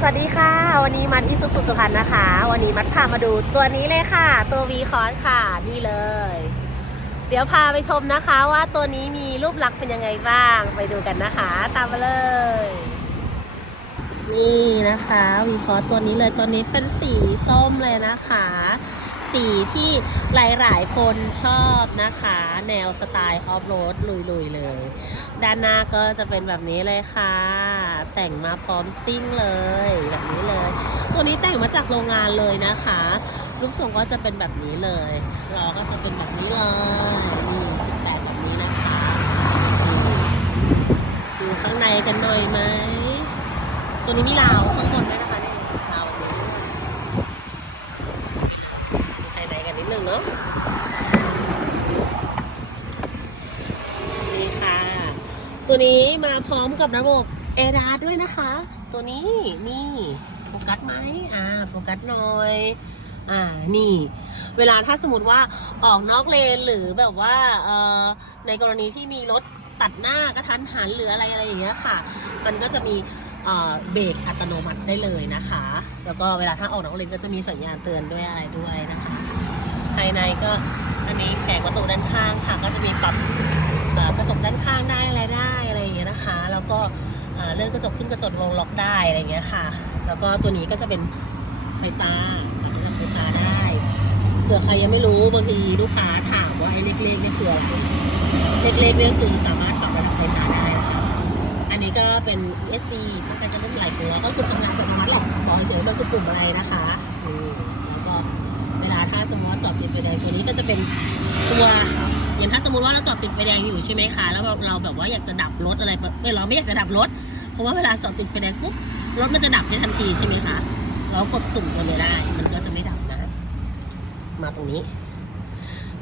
สวัสดีค่ะ วันนี้มัดที่สุดสุพรรณนะคะ วันนี้มัดพามาดูตัวนี้เลยค่ะ ตัววีคอนค่ะ นี่เลย เดี๋ยวพาไปชมนะคะว่าตัวนี้มีรูปลักษณ์เป็นยังไงบ้าง ไปดูกันนะคะ ตามมาเลย นี่นะคะวีคอนตัวนี้เลยตัวนี้เป็นสีส้มเลยนะคะ สีที่หลาย ๆ คนชอบนะคะ แนวสไตล์ออฟโรดลุย ๆ เลย ด้านหน้าก็จะเป็นแบบนี้เลยค่ะ แต่งมาพร้อมซิ่งเลยแบบนี้เลย ตัวนี้แต่งมาจากโรงงานเลยนะคะรูปทรงก็จะเป็นแบบนี้เลยล้อก็จะเป็นแบบนี้เลยนี่18แบบนี้นะคะดูข้างในกันหน่อยไหมตัวนี้มีราวข้างบนด้วยนะคะเนี่ยราวแบบนี้ด้วยดูภายในกันนิ ดนึงเนาะนี่ค่ะ ตัวนี้มาพร้อมกับระบบเอดาด้วยนะคะ ตัวนี้นี่โฟกัสไหมอ่าโฟกัสหน่อยอ่านี่ เวลาถ้าสมมติว่าออกนอกเลนหรือแบบว่าเอ่อในกรณีที่มีรถตัดหน้ากระทันหันหรืออะไรอะไรอย่างเงี้ยค่ะ มันก็จะมีเอ่อเบรกอัตโนมัติได้เลยนะคะ แล้วก็เวลาถ้าออกนอกเลนก็จะมีสัญญาณเตือนด้วยอะไรด้วยนะคะ ภายในก็อันนี้แผงประตูด้านข้างค่ะ ก็จะมีปรับกระจกด้านข้างได้อะไรได้อะไรอย่างเงี้ยนะคะ แล้วก็เลื่อนกระจกขึ้นกระจกลงล็อกได้อะไรอย่างเงี้ยค่ะ แล้วก็ตัวนี้ก็จะเป็นไฟตาอันนี้ไฟตาได้เผื่อใครยังไม่รู้บางทีลูกค้าถามว่าไอ้เล็กๆนี่คืออะไรเล็กๆนี่คือสามารถปรับระดับไฟตาได้ค่ะอันนี้ก็เป็น ESC ตั้งแต่จะรุ่นหลายตัวก็คือทำงานแบบนั้นแหละบอกเฉยๆมันคือปุ่มอะไรนะคะแล้วก็เวลาถ้าสมม ติดไฟแดงตัวนี้ก็จะเป็นตัวอย่างถ้าสมมติว่าเราจอดติดไฟแดงอยู่ใช่ไหมคะ แล้วเราเราแบบว่าอยากจะดับรถอะไรแบบเอ้ยเราไม่อยากจะดับรถ เพราะว่าเวลาจอดติดไฟแดงปุ๊บรถมันจะดับได้ทันทีใช่ไหมคะ เรากดตุ่มตัวนี้ได้ มันก็จะไม่ดับนะ มาตรงนี้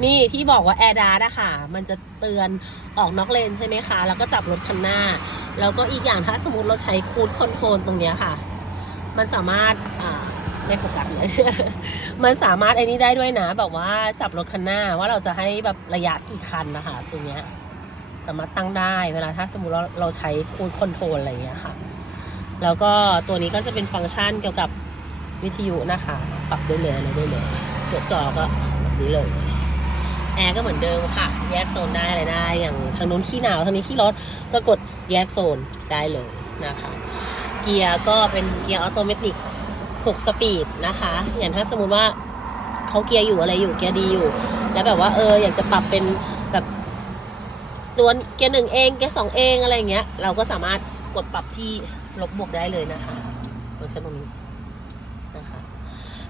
นี่ที่บอกว่าแอร์ดาร์อะค่ะมันจะเตือนออกนอกเลนใช่ไหมคะ แล้วก็จับรถคันหน้า แล้วก็อีกอย่างถ้าสมมติเราใช้คูดคอนโทรลตรงเนี้ยค่ะ มันสามารถอ่า ไม่โฟกัสเลย มันสามารถไอ้นี่ได้ด้วยนะ แบบว่าจับรถคันหน้าว่าเราจะให้แบบระยะกี่คันนะคะตัวเนี้ย สามารถตั้งได้เวลาถ้าสมมุติเราเราใช้คูดคอนโทรลอะไรอย่างเงี้ยค่ะ แล้วก็ตัวนี้ก็จะเป็นฟังก์ชันเกี่ยวกับวิทยุนะคะ ปรับได้เลยไรได้เลยตัวจอก็แบบนี้เลยแอร์ก็เหมือนเดิมค่ะ แยกโซนได้อะไรได้ อย่างทางนู้นขี้หนาวทางนี้ขี้ร้อนก็กดแยกโซนได้เลยนะคะ เกียร์ก็เป็นเกียร์ออโตเมติก 6 สปีดนะคะ อย่างถ้าสมมติว่าเขาเกียร์อยู่อะไรอยู่เกียร์ดีอยู่ แล้วแบบว่าเอออยากจะปรับเป็นแบบตัวเกียร์หนึ่งเองเกียร์สองเองอะไรอย่างเงี้ย เราก็สามารถกดปรับที่ลบบวกได้เลยนะคะเปิดแค่ตรงนี้นะคะ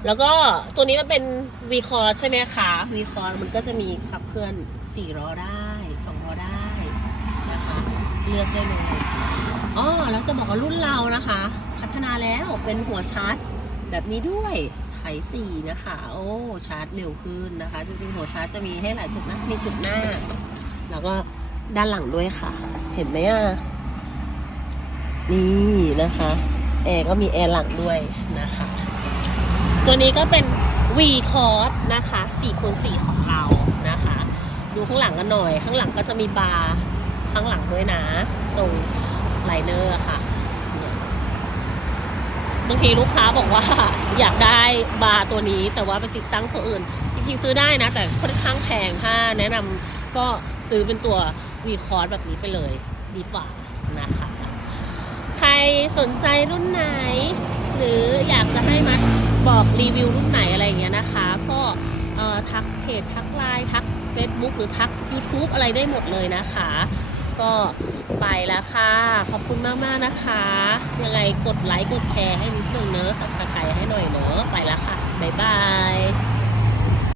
แล้วก็ตัวนี้มันเป็น V c o r ใช่ไหมคะ V c o r มันก็จะมีขับเคลื่อน4ล้อได้2ล้อได้นะคะ เลือกได้เลยอ๋อแล้วจะบอกว่ารุ่นเรานะคะ พัฒนาแล้วเป็นหัวชาร์จ แบบนี้ด้วยไถสี่นะคะ โอ้ ชาร์จเร็วขึ้นนะคะ จริงๆหัวชาร์จจะมีให้หลายจุดนะ มีจุดหน้า แล้วก็ด้านหลังด้วยค่ะ เห็นไหมอะ นี่นะคะแอร์ก็มีแอร์หลังด้วยนะคะ ตัวนี้ก็เป็น V c o r s นะคะ4คูณ4ของเรานะคะ ดูข้างหลังกันหน่อย ข้างหลังก็จะมีบาร์ข้างหลังด้วยนะ ตรงไลเนอร์ค่ะ บางทีลูกค้าบอกว่า อยากได้บาร์ตัวนี้ แต่ว่าไปติดตั้งตัวอื่น จริงๆซื้อได้นะ แต่ค่อนข้างแพงถ้าแนะนำก็ซื้อเป็นตัว V c o r s แบบนี้ไปเลย ดีกว่านะคะ ใครสนใจรุ่นไหน หรืออยากจะให้มาบอกรีวิวรุ่นไหนอะไรอย่างเงี้ยนะคะ ก็ทักเพจทักไลน์ทัก Facebook หรือทัก YouTube อะไรได้หมดเลยนะคะ ก็ไปแล้วค่ะ ขอบคุณมากมากนะคะ ยังไงกดไลค์กดแชร์ให้นิดนึงเนอะสับสไครให้หน่อยเนอะไปแล้วค่ะ บ๊ายบาย